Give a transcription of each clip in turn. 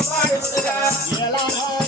Yeah,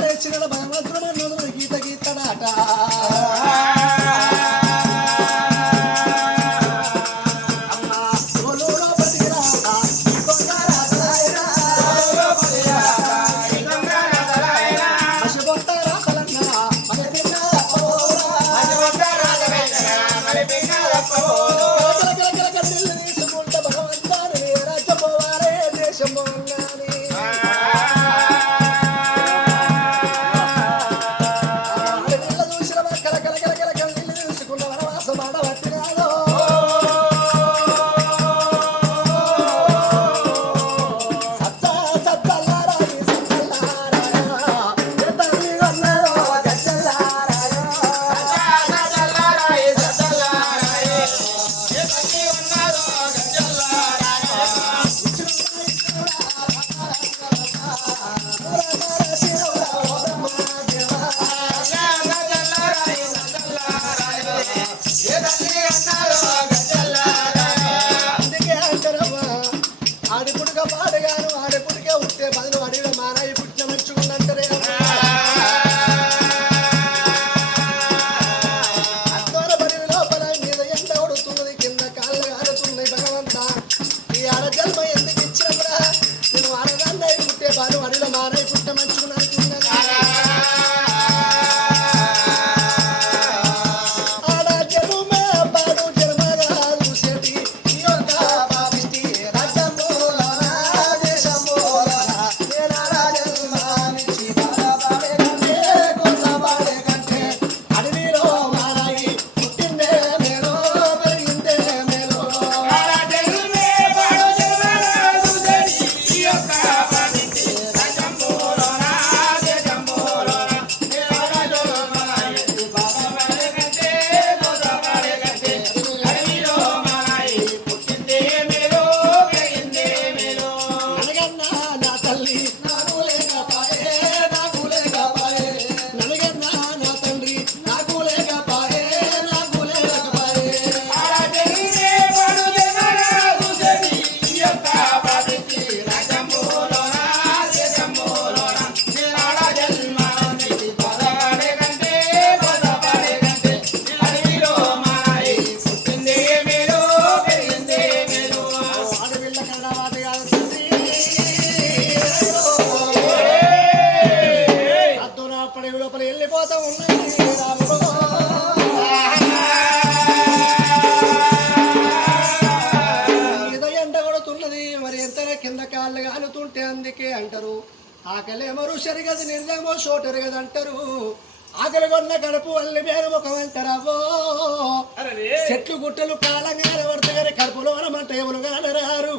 వారే చిన్న భగవంతుడు మన్నోదుడు గీత గీతడాట ఆకలేమరు సరిగదు నిర్జమో షోటరిగది అంటారు ఆకలిగొన్న కడుపు వల్లి మేరు ఒక వెంటరావో చెట్లు గుట్టలు కాలంగా కడుపులో కడుపులోన మంట ఎవరు కాలరారు